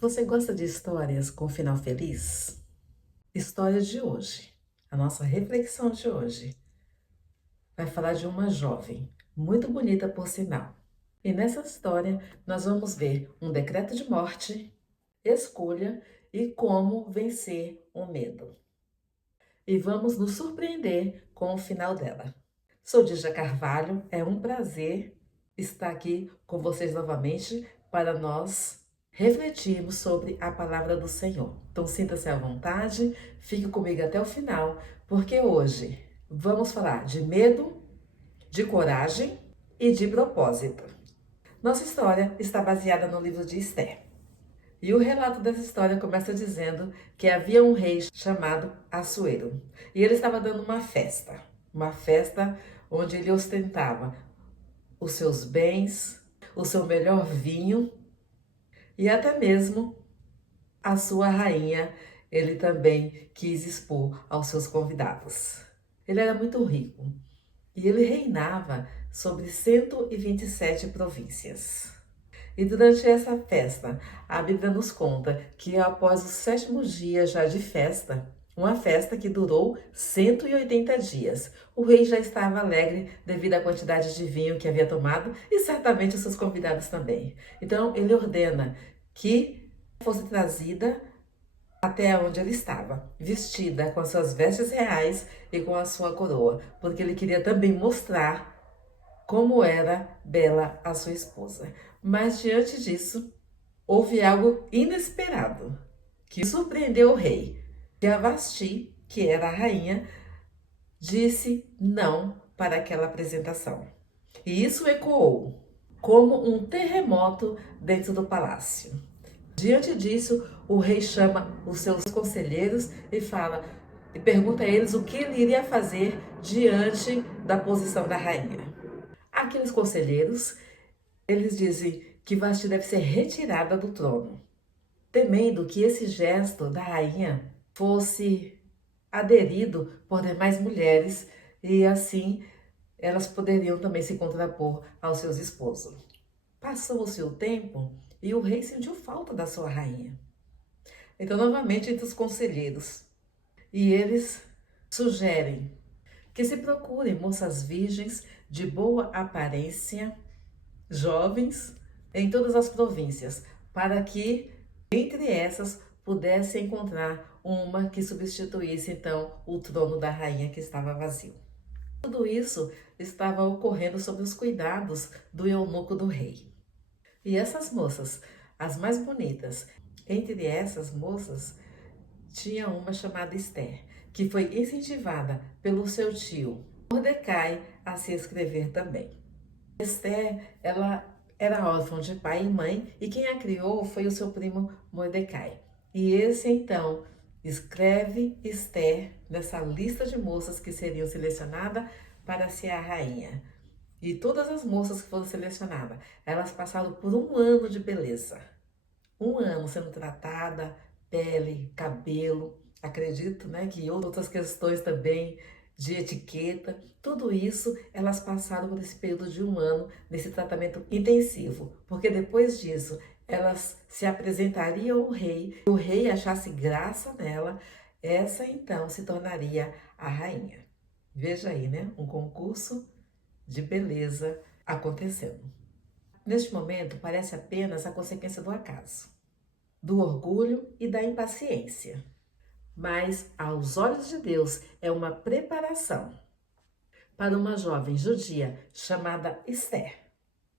Você gosta de histórias com final feliz? História de hoje. A nossa reflexão de hoje vai falar de uma jovem, muito bonita por sinal. E nessa história nós vamos ver um decreto de morte, escolha e como vencer o medo. E vamos nos surpreender com o final dela. Sou Dígia Carvalho, é um prazer estar aqui com vocês novamente para nós refletirmos sobre a palavra do Senhor. Então sinta-se à vontade, fique comigo até o final, porque hoje vamos falar de medo, de coragem e de propósito. Nossa história está baseada no livro de Esther. E o relato dessa história começa dizendo que havia um rei chamado Assuero. E ele estava dando uma festa onde ele ostentava os seus bens, o seu melhor vinho e até mesmo a sua rainha, ele também quis expor aos seus convidados. Ele era muito rico e ele reinava sobre 127 províncias. E durante essa festa, a Bíblia nos conta que após o sétimo dia já de festa, uma festa que durou 180 dias, o rei já estava alegre devido à quantidade de vinho que havia tomado e certamente os seus convidados também. Então ele ordena que fosse trazida até onde ele estava, vestida com as suas vestes reais e com a sua coroa, porque ele queria também mostrar como era bela a sua esposa. Mas diante disso, houve algo inesperado que surpreendeu o rei. Que a Vasti, que era a rainha, disse não para aquela apresentação. E isso ecoou como um terremoto dentro do palácio. Diante disso, o rei chama os seus conselheiros e pergunta a eles o que ele iria fazer diante da posição da rainha. Aqueles conselheiros, eles dizem que Vasti deve ser retirada do trono, temendo que esse gesto da rainha fosse aderido por demais mulheres e assim elas poderiam também se contrapor aos seus esposos. Passou-se o tempo e o rei sentiu falta da sua rainha. Então, novamente, entre os conselheiros, e eles sugerem que se procurem moças virgens de boa aparência, jovens, em todas as províncias, para que entre essas pudesse encontrar uma que substituísse então o trono da rainha que estava vazio. Tudo isso estava ocorrendo sob os cuidados do eunuco do rei. E essas moças, as mais bonitas, entre essas moças tinha uma chamada Esther, que foi incentivada pelo seu tio Mordecai a se escrever também. Esther, ela era órfã de pai e mãe e quem a criou foi o seu primo Mordecai. E esse então escreve Esther nessa lista de moças que seriam selecionadas para ser a rainha. E todas as moças que foram selecionadas, elas passaram por um ano de beleza. Um ano sendo tratada, pele, cabelo, acredito, né, que outras questões também de etiqueta, tudo isso elas passaram por esse período de um ano nesse tratamento intensivo, porque depois disso elas se apresentariam ao rei, e o rei achasse graça nela, essa então se tornaria a rainha. Veja aí, né, um concurso de beleza acontecendo. Neste momento, parece apenas a consequência do acaso, do orgulho e da impaciência. Mas, aos olhos de Deus, é uma preparação para uma jovem judia chamada Esther.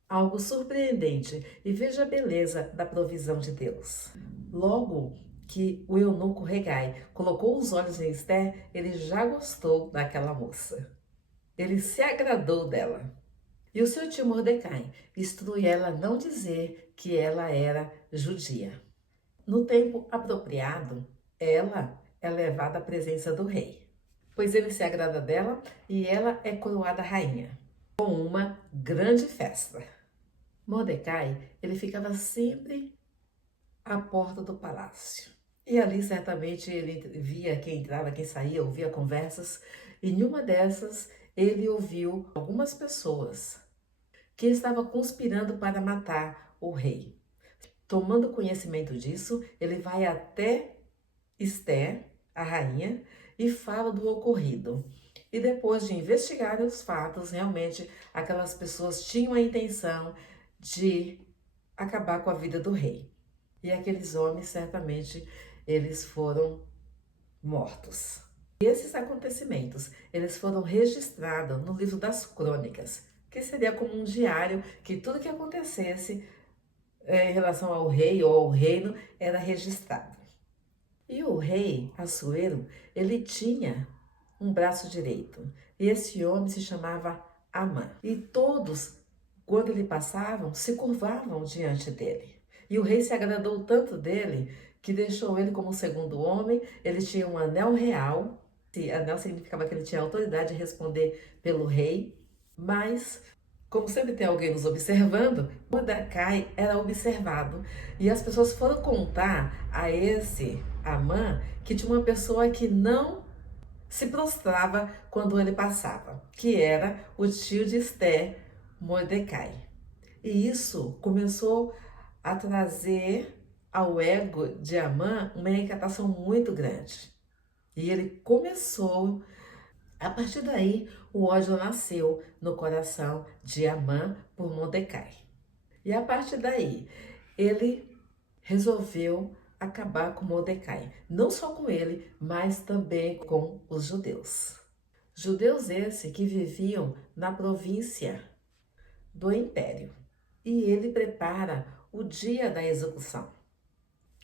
Algo surpreendente, e veja a beleza da provisão de Deus. Logo que o eunuco Regai colocou os olhos em Esther, ele já gostou daquela moça. Ele se agradou dela. E o seu tio Mordecai instrui ela a não dizer que ela era judia. No tempo apropriado, ela é levada à presença do rei, pois ele se agrada dela e ela é coroada rainha, com uma grande festa. Mordecai, ele ficava sempre à porta do palácio. E ali certamente ele via quem entrava, quem saía, ouvia conversas, e em uma dessas ele ouviu algumas pessoas que estavam conspirando para matar o rei. Tomando conhecimento disso, ele vai até Esté, a rainha, e fala do ocorrido. E depois de investigar os fatos, realmente aquelas pessoas tinham a intenção de acabar com a vida do rei. E aqueles homens, certamente, eles foram mortos. E esses acontecimentos, eles foram registrados no livro das crônicas, que seria como um diário, que tudo que acontecesse em relação ao rei ou ao reino era registrado. E o rei Assuero, ele tinha um braço direito, e esse homem se chamava Amã. E todos, quando ele passavam, se curvavam diante dele. E o rei se agradou tanto dele que deixou ele como segundo homem. Ele tinha um anel real. Esse anel significava que ele tinha autoridade de responder pelo rei. Mas, como sempre tem alguém nos observando, Mordecai era observado. E as pessoas foram contar a esse Amã que tinha uma pessoa que não se prostrava quando ele passava, que era o tio de Esther, Mordecai. E isso começou a trazer ao ego de Amã uma inquietação muito grande. E ele começou, a partir daí, o ódio nasceu no coração de Amã por Mordecai. E a partir daí, ele resolveu acabar com Mordecai. Não só com ele, mas também com os judeus. Judeus esses que viviam na província do império. E ele prepara o dia da execução.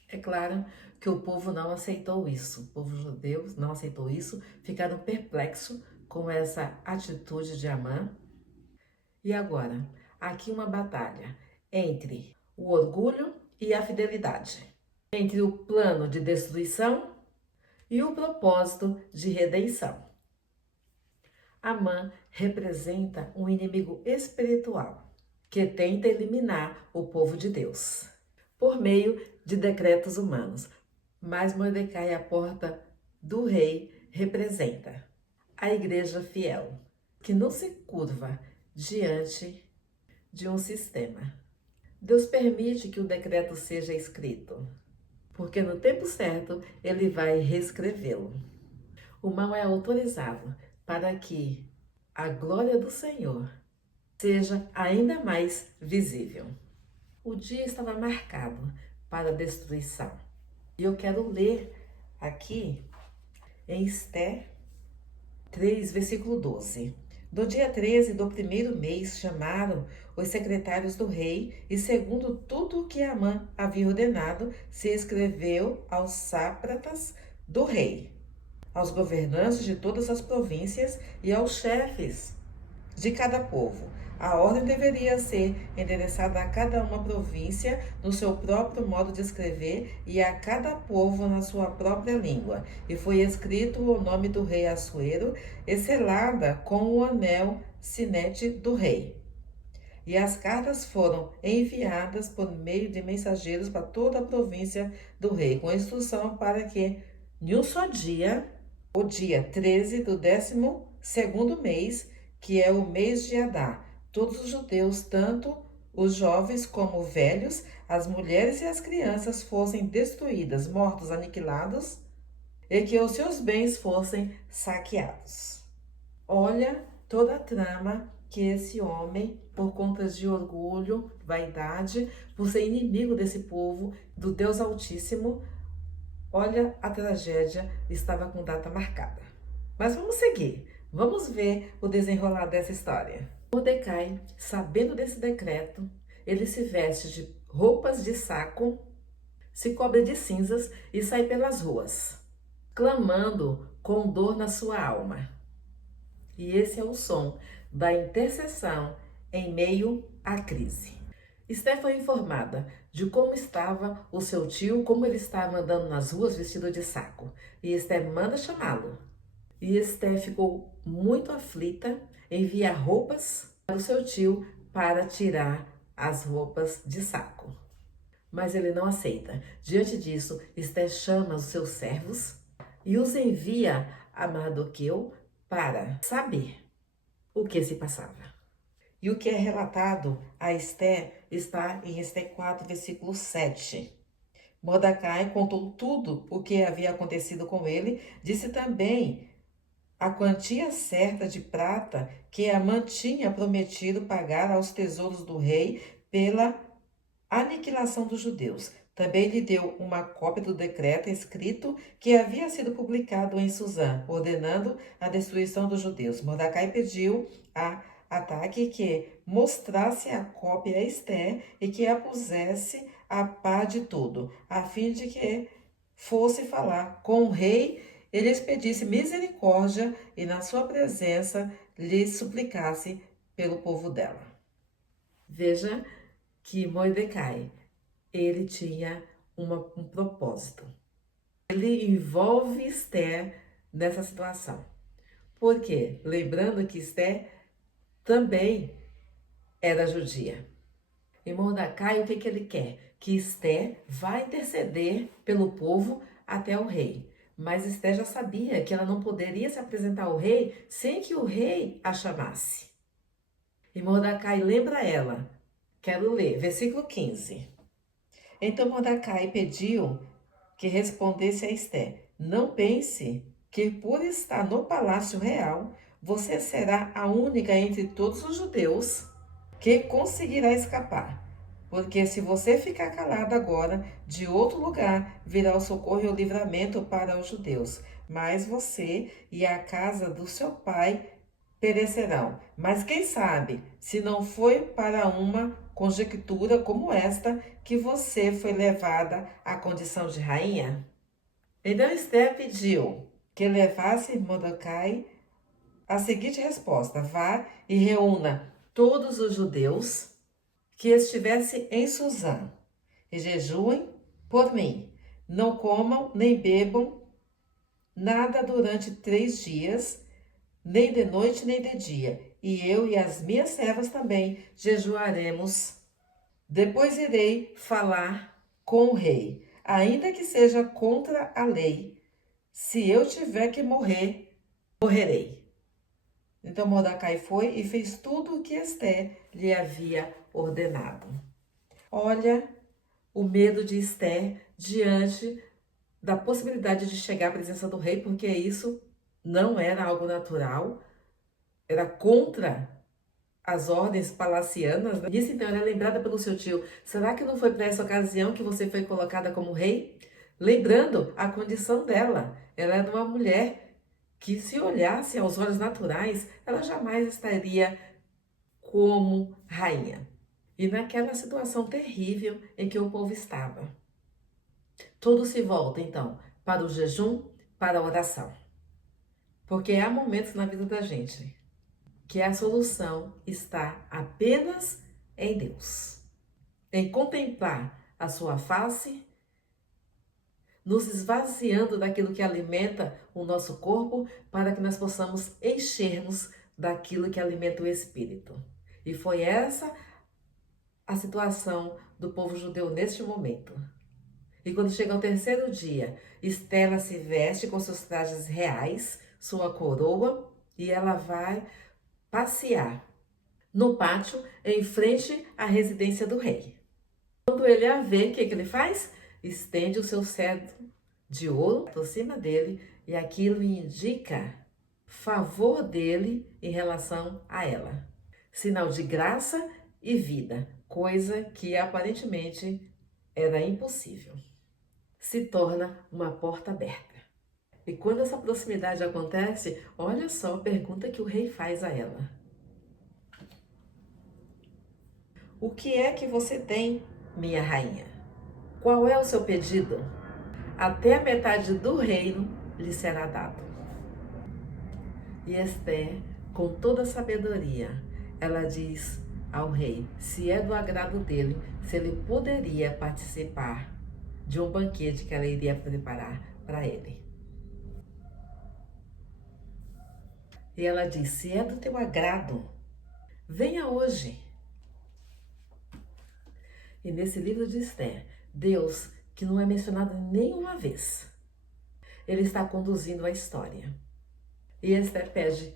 É claro que o povo não aceitou isso. O povo judeu não aceitou isso, ficaram perplexos com essa atitude de Amã. E agora, aqui uma batalha entre o orgulho e a fidelidade, entre o plano de destruição e o propósito de redenção. Amã representa um inimigo espiritual que tenta eliminar o povo de Deus por meio de decretos humanos. Mas Mordecai, a porta do rei, representa a igreja fiel, que não se curva diante de um sistema. Deus permite que o decreto seja escrito, porque no tempo certo ele vai reescrevê-lo. O mal é autorizado para que a glória do Senhor seja ainda mais visível. O dia estava marcado para a destruição. E eu quero ler aqui em Esté 3, versículo 12. No dia 13 do primeiro mês, chamaram os secretários do rei, e segundo tudo o que Amã havia ordenado, se escreveu aos sátrapas do rei, aos governantes de todas as províncias e aos chefes de cada povo. A ordem deveria ser endereçada a cada uma província no seu próprio modo de escrever e a cada povo na sua própria língua. E foi escrito o nome do rei Assuero e selada com o anel sinete do rei. E as cartas foram enviadas por meio de mensageiros para toda a província do rei, com instrução para que, em um só dia, o dia 13 do 12º mês, que é o mês de Adar, todos os judeus, tanto os jovens como velhos, as mulheres e as crianças, fossem destruídas, mortos, aniquilados, e que os seus bens fossem saqueados. Olha toda a trama que esse homem, por conta de orgulho, vaidade, por ser inimigo desse povo, do Deus Altíssimo, olha a tragédia, estava com data marcada. Mas vamos seguir. Vamos ver o desenrolar dessa história. Mordecai, sabendo desse decreto, ele se veste de roupas de saco, se cobre de cinzas e sai pelas ruas, clamando com dor na sua alma. E esse é o som da intercessão em meio à crise. Esté foi informada de como estava o seu tio, como ele estava andando nas ruas vestido de saco. E Esté manda chamá-lo. E Esté ficou muito aflita, envia roupas para o seu tio para tirar as roupas de saco. Mas ele não aceita. Diante disso, Esté chama os seus servos e os envia a Mardoqueu para saber o que se passava. E o que é relatado a Esté está em Esté 4, versículo 7. Mordecai contou tudo o que havia acontecido com ele, disse também a quantia certa de prata que Amã tinha prometido pagar aos tesouros do rei pela aniquilação dos judeus. Também lhe deu uma cópia do decreto escrito que havia sido publicado em Suzã, ordenando a destruição dos judeus. Mordecai pediu a Ataque que mostrasse a cópia a Esté e que a pusesse a par de tudo, a fim de que fosse falar com o rei e lhes pedisse misericórdia e na sua presença lhes suplicasse pelo povo dela. Veja que Mordecai, ele tinha um propósito. Ele envolve Esther nessa situação. Por quê? Lembrando que Esther também era judia. E Mordecai, o que ele quer? Que Esther vá interceder pelo povo até o rei. Mas Esther já sabia que ela não poderia se apresentar ao rei sem que o rei a chamasse. E Mordecai lembra ela. Quero ler, versículo 15. Então Mordecai pediu que respondesse a Esté: Não pense que por estar no palácio real, você será a única entre todos os judeus que conseguirá escapar. Porque se você ficar calada agora, de outro lugar virá o socorro e o livramento para os judeus. Mas você e a casa do seu pai perecerão. Mas quem sabe, se não foi para uma conjectura como esta que você foi levada à condição de rainha? Então Esther pediu que levasse Mordecai a seguinte resposta: vá e reúna todos os judeus que estivessem em Suzã e jejuem por mim. Não comam nem bebam nada durante 3 dias, nem de noite nem de dia. E eu e as minhas servas também jejuaremos. Depois irei falar com o rei, ainda que seja contra a lei. Se eu tiver que morrer, morrerei. Então Mordecai foi e fez tudo o que Esté lhe havia ordenado. Olha o medo de Esté diante da possibilidade de chegar à presença do rei, porque isso não era algo natural, era contra as ordens palacianas. Nisso, então, ela é lembrada pelo seu tio. Será que não foi para essa ocasião que você foi colocada como rei? Lembrando a condição dela. Ela era uma mulher que, se olhasse aos olhos naturais, ela jamais estaria como rainha. E naquela situação terrível em que o povo estava. Tudo se volta, então, para o jejum, para a oração. Porque há momentos na vida da gente que a solução está apenas em Deus. Em contemplar a sua face, nos esvaziando daquilo que alimenta o nosso corpo, para que nós possamos enchermos daquilo que alimenta o espírito. E foi essa a situação do povo judeu neste momento. E quando chega ao 3º dia, Estela se veste com seus trajes reais, sua coroa, e ela vai passear no pátio em frente à residência do rei. Quando ele a vê, o que ele faz? Estende o seu cetro de ouro por cima dele, e aquilo indica favor dele em relação a ela. Sinal de graça e vida, coisa que aparentemente era impossível. Se torna uma porta aberta. E quando essa proximidade acontece, olha só a pergunta que o rei faz a ela. O que é que você tem, minha rainha? Qual é o seu pedido? Até a metade do reino lhe será dado. E Esther, com toda a sabedoria, ela diz ao rei, se é do agrado dele, se ele poderia participar de um banquete que ela iria preparar para ele. E ela diz, se é do teu agrado, venha hoje. E nesse livro de Esther, Deus, que não é mencionado nenhuma vez, ele está conduzindo a história. E Esther pede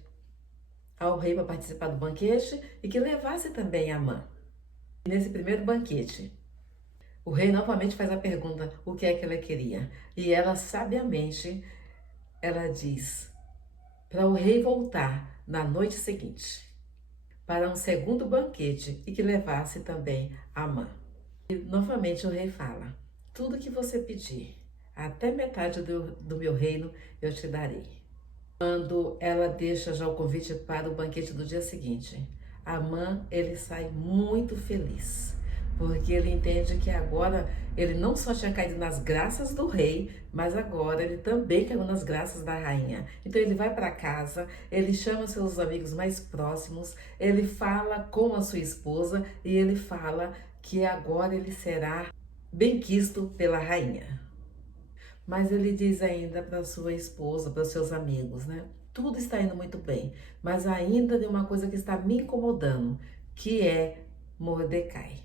ao rei para participar do banquete e que levasse também Amã. Nesse primeiro banquete, o rei novamente faz a pergunta o que é que ela queria. E ela sabiamente, ela diz para o rei voltar na noite seguinte para um segundo banquete e que levasse também Amã. E novamente o rei fala, tudo que você pedir, até metade do meu reino eu te darei. Quando ela deixa já o convite para o banquete do dia seguinte, Amã, ele sai muito feliz, porque ele entende que agora ele não só tinha caído nas graças do rei, mas agora ele também caiu nas graças da rainha. Então ele vai para casa, ele chama seus amigos mais próximos, ele fala com a sua esposa e ele fala que agora ele será benquisto pela rainha. Mas ele diz ainda para sua esposa, para os seus amigos, né? Tudo está indo muito bem, mas ainda tem uma coisa que está me incomodando, que é Mordecai.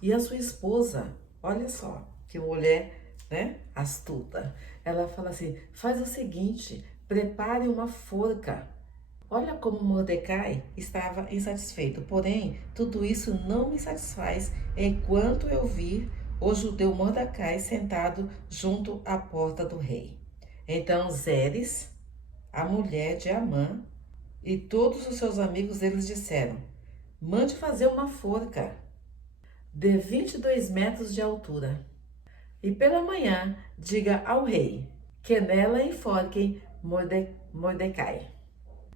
E a sua esposa, olha só, que mulher, né, astuta. Ela fala assim, faz o seguinte, prepare uma forca. Olha como Mordecai estava insatisfeito. Porém, tudo isso não me satisfaz enquanto eu vir o judeu Mordecai sentado junto à porta do rei. Então Zeres, a mulher de Amã, e todos os seus amigos eles disseram, mande fazer uma forca de 22 metros de altura. E pela manhã diga ao rei que nela enforquem Mordecai.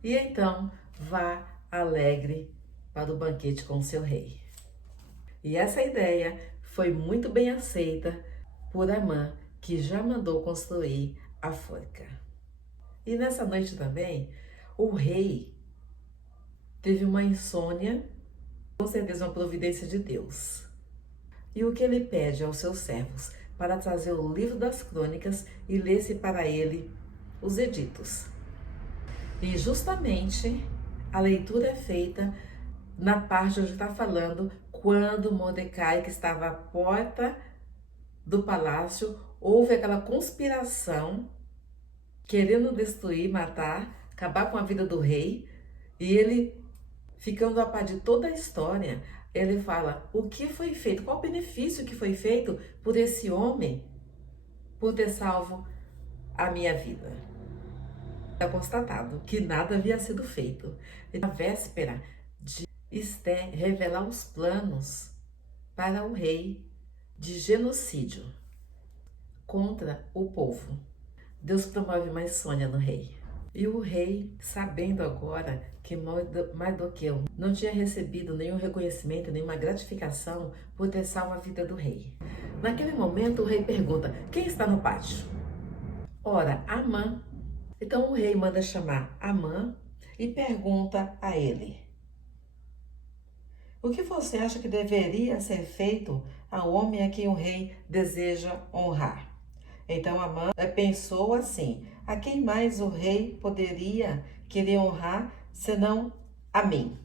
E então vá alegre para o banquete com seu rei. E essa ideia foi muito bem aceita por Amã, que já mandou construir a forca. E nessa noite também, o rei teve uma insônia, com certeza uma providência de Deus. E o que ele pede aos seus servos para trazer o livro das crônicas e ler-se para ele os editos. E justamente a leitura é feita na parte onde está falando quando Mordecai, que estava à porta do palácio, houve aquela conspiração querendo destruir, matar, acabar com a vida do rei, e ele, ficando a par de toda a história, ele fala o que foi feito, qual o benefício que foi feito por esse homem, por ter salvo a minha vida. Está constatado que nada havia sido feito. E na véspera de Esté revelar os planos para o rei de genocídio contra o povo, Deus promove uma insônia no rei. E o rei, sabendo agora que Mardoqueu não tinha recebido nenhum reconhecimento, nenhuma gratificação por ter salvo a vida do rei. Naquele momento o rei pergunta, quem está no pátio? Ora, Amã. Então o rei manda chamar Amã e pergunta a ele, o que você acha que deveria ser feito ao homem a quem o rei deseja honrar? Então Amã pensou assim, a quem mais o rei poderia querer honrar senão a mim?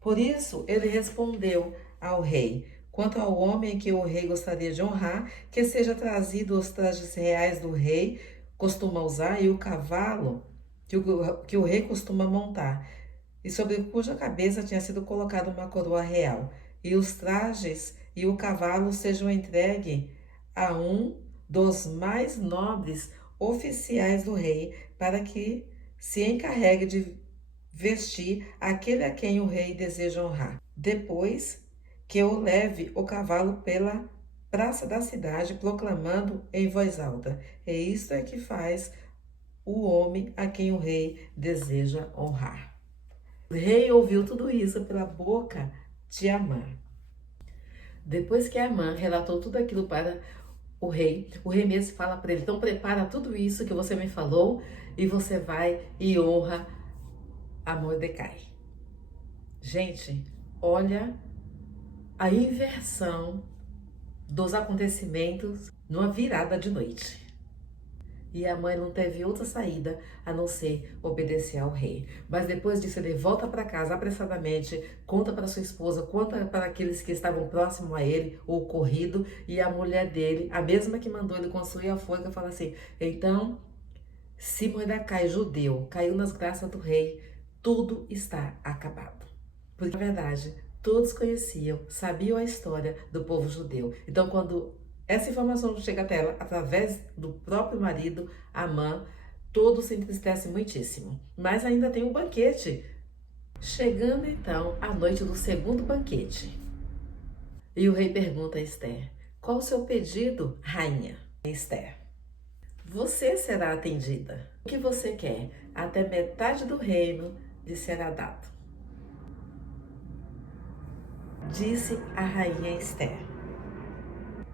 Por isso ele respondeu ao rei, quanto ao homem que o rei gostaria de honrar, que seja trazido os trajes reais do rei costuma usar e o cavalo que o rei costuma montar, e sobre cuja cabeça tinha sido colocada uma coroa real, e os trajes e o cavalo sejam entregues a um dos mais nobres oficiais do rei, para que se encarregue de vestir aquele a quem o rei deseja honrar. Depois que eu leve o cavalo pela praça da cidade, proclamando em voz alta, é isto é que faz o homem a quem o rei deseja honrar. O rei ouviu tudo isso pela boca de Amã. Depois que Amã relatou tudo aquilo para o rei mesmo fala para ele, então prepara tudo isso que você me falou e você vai e honra a Mordecai. Gente, olha a inversão dos acontecimentos numa virada de noite. E a mãe não teve outra saída a não ser obedecer ao rei. Mas depois disso ele volta para casa apressadamente, conta para sua esposa, conta para aqueles que estavam próximos a ele o ocorrido, e a mulher dele, a mesma que mandou ele construir a forca, fala assim, então, se Mordecai, judeu, caiu nas graças do rei, tudo está acabado. Porque, na verdade, todos conheciam, sabiam a história do povo judeu. Então, quando essa informação chega até ela, através do próprio marido, Amã, todos se entristecem muitíssimo. Mas ainda tem um banquete. Chegando, então, a noite do segundo banquete. E o rei pergunta a Esther, qual o seu pedido, rainha? Esther, você será atendida. O que você quer? Até metade do reino lhe será dado. Disse a rainha Esther,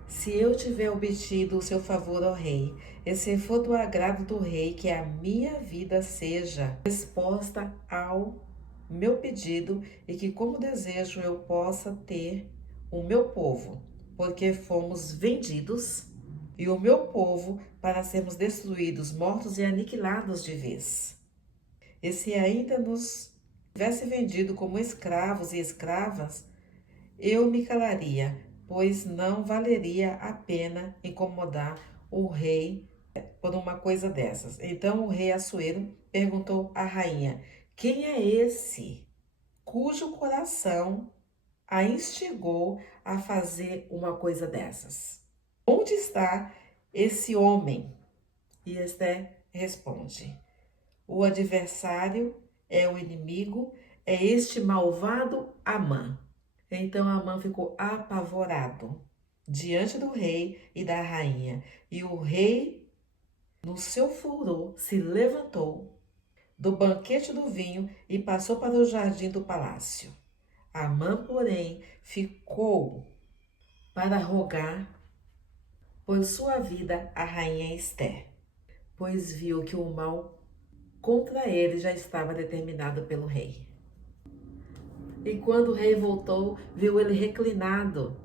se eu tiver obtido o seu favor, ó rei, e se for do agrado do rei que a minha vida seja resposta ao meu pedido e que como desejo eu possa ter o meu povo, porque fomos vendidos, e o meu povo para sermos destruídos, mortos e aniquilados de vez. E se ainda nos tivesse vendido como escravos e escravas, eu me calaria, pois não valeria a pena incomodar o rei por uma coisa dessas. Então o rei Assuero perguntou à rainha, quem é esse cujo coração a instigou a fazer uma coisa dessas? Onde está esse homem? E Esther responde, o adversário é o inimigo, é este malvado Amã. Então Amã ficou apavorado diante do rei e da rainha. E o rei, no seu furor, se levantou do banquete do vinho e passou para o jardim do palácio. Amã, porém, ficou para rogar por sua vida a rainha Esther, pois viu que o mal contra ele já estava determinado pelo rei. E quando o rei voltou, viu ele reclinado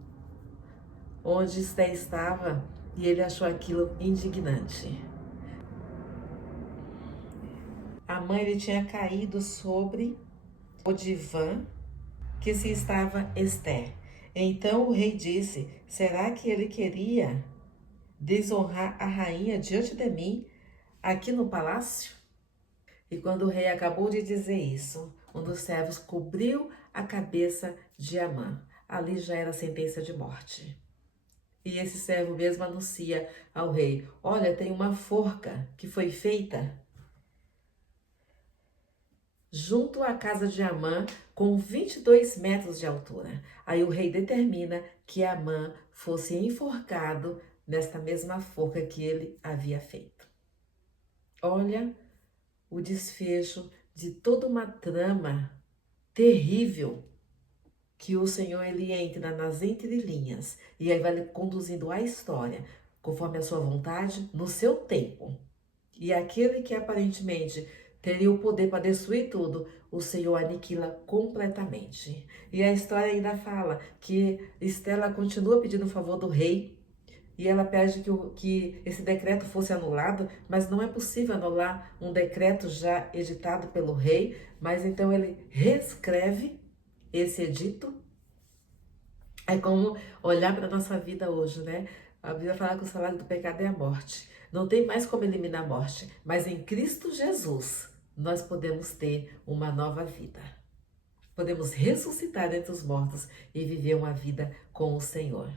onde Esther estava, e ele achou aquilo indignante. A mãe ele tinha caído sobre o divã que se estava Esther. Então o rei disse, será que ele queria desonrar a rainha diante de mim aqui no palácio? E quando o rei acabou de dizer isso, um dos servos cobriu a cabeça de Amã. Ali já era sentença de morte. E esse servo mesmo anuncia ao rei, olha, tem uma forca que foi feita junto à casa de Amã com 22 metros de altura. Aí o rei determina que Amã fosse enforcado nesta mesma forca que ele havia feito. Olha o desfecho de toda uma trama terrível que o Senhor ele entra nas entrelinhas e aí vai conduzindo a história conforme a sua vontade, no seu tempo. E aquele que aparentemente teria o poder para destruir tudo, o Senhor aniquila completamente. E a história ainda fala que Estela continua pedindo o favor do rei e ela pede que esse decreto fosse anulado, mas não é possível anular um decreto já editado pelo rei, mas então ele reescreve esse edito. É como olhar para a nossa vida hoje, né? A Bíblia fala que o salário do pecado é a morte. Não tem mais como eliminar a morte, mas em Cristo Jesus nós podemos ter uma nova vida. Podemos ressuscitar dentre os mortos e viver uma vida com o Senhor.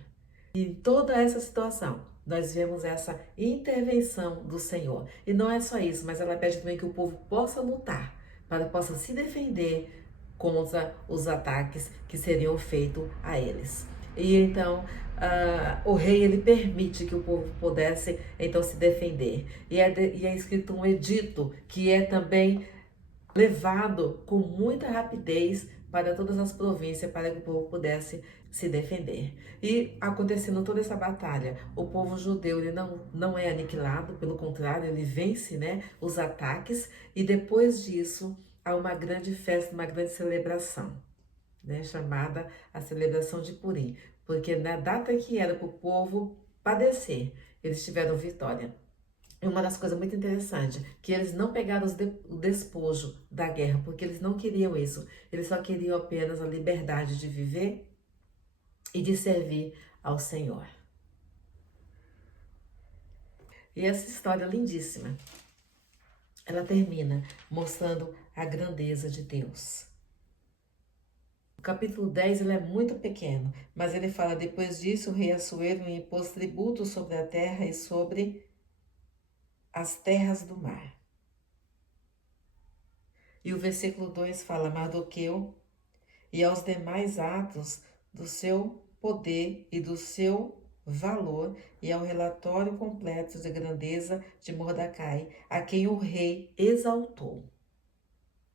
E em toda essa situação, nós vemos essa intervenção do Senhor. E não é só isso, mas ela pede também que o povo possa lutar, para que possa se defender contra os ataques que seriam feitos a eles. E então, o rei ele permite que o povo pudesse então se defender. E é escrito um edito que é também levado com muita rapidez para todas as províncias para que o povo pudesse se defender. E acontecendo toda essa batalha, o povo judeu ele não é aniquilado, pelo contrário, ele vence, né, os ataques e depois disso há uma grande festa, uma grande celebração, né, chamada a celebração de Purim, porque na data que era para o povo padecer, eles tiveram vitória. E uma das coisas muito interessantes, que eles não pegaram o despojo da guerra, porque eles não queriam isso. Eles só queriam apenas a liberdade de viver e de servir ao Senhor. E essa história lindíssima, ela termina mostrando a grandeza de Deus. O capítulo 10 ele é muito pequeno, mas ele fala: depois disso o rei Assuero impôs tributo sobre a terra e sobre as terras do mar. E o versículo 2 fala: Mardoqueu e aos demais atos do seu poder e do seu valor, e ao relatório completo de grandeza de Mordecai, a quem o rei exaltou.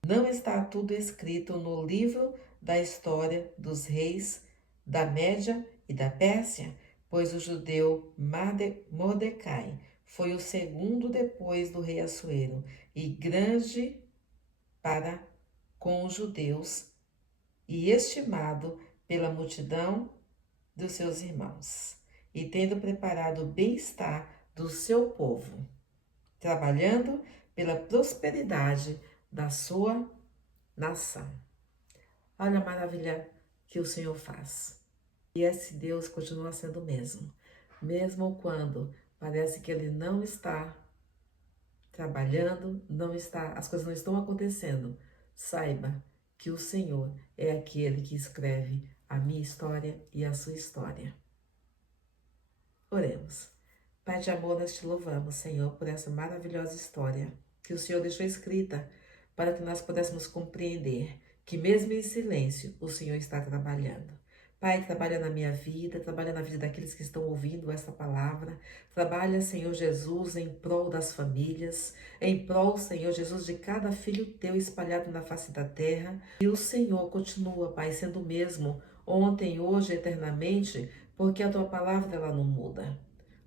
Não está tudo escrito no livro da história dos reis da Média e da Pérsia? Pois o judeu Mordecai foi o segundo depois do rei Assuero, e grande para com os judeus, e estimado pela multidão dos seus irmãos, e tendo preparado o bem-estar do seu povo, trabalhando pela prosperidade da sua nação. Olha a maravilha que o Senhor faz. E esse Deus continua sendo o mesmo. Mesmo quando parece que Ele não está trabalhando, as coisas não estão acontecendo, saiba que o Senhor é aquele que escreve a minha história e a sua história. Oremos. Pai de amor, nós te louvamos, Senhor, por essa maravilhosa história que o Senhor deixou escrita para que nós pudéssemos compreender que mesmo em silêncio o Senhor está trabalhando. Pai, trabalha na minha vida, trabalha na vida daqueles que estão ouvindo essa palavra. Trabalha, Senhor Jesus, em prol das famílias, em prol, Senhor Jesus, de cada filho teu espalhado na face da terra. E o Senhor continua, Pai, sendo o mesmo ontem, hoje, eternamente, porque a tua palavra ela não muda.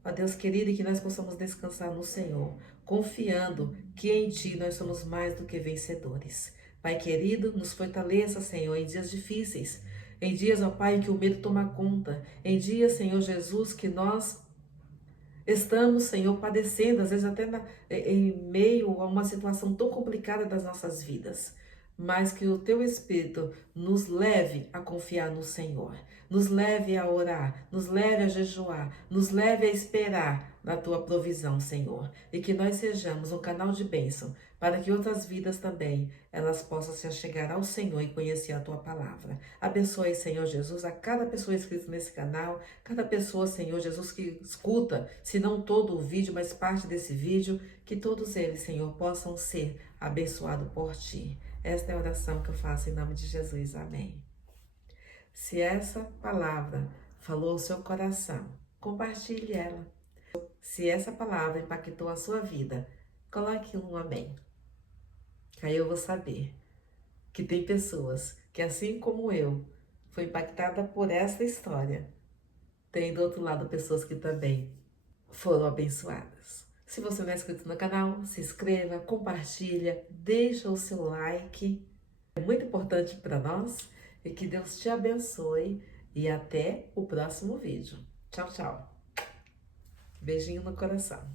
Ó Deus querido, que nós possamos descansar no Senhor, confiando que em Ti nós somos mais do que vencedores. Pai querido, nos fortaleça, Senhor, em dias difíceis, em dias, ó Pai, em que o medo toma conta, em dias, Senhor Jesus, que nós estamos, Senhor, padecendo, às vezes até em meio a uma situação tão complicada das nossas vidas, mas que o Teu Espírito nos leve a confiar no Senhor, nos leve a orar, nos leve a jejuar, nos leve a esperar na Tua provisão, Senhor, e que nós sejamos um canal de bênção para que outras vidas também elas possam se achegar ao Senhor e conhecer a Tua palavra. Abençoe, Senhor Jesus, a cada pessoa inscrita nesse canal, cada pessoa, Senhor Jesus, que escuta, se não todo o vídeo, mas parte desse vídeo, que todos eles, Senhor, possam ser abençoados por Ti. Esta é a oração que eu faço em nome de Jesus. Amém. Se essa palavra falou ao seu coração, compartilhe ela. Se essa palavra impactou a sua vida, coloque um amém. Aí eu vou saber que tem pessoas que, assim como eu, foi impactada por essa história. Tem do outro lado pessoas que também foram abençoadas. Se você não é inscrito no canal, se inscreva, compartilha, deixa o seu like. É muito importante para nós e que Deus te abençoe e até o próximo vídeo. Tchau, tchau. Beijinho no coração.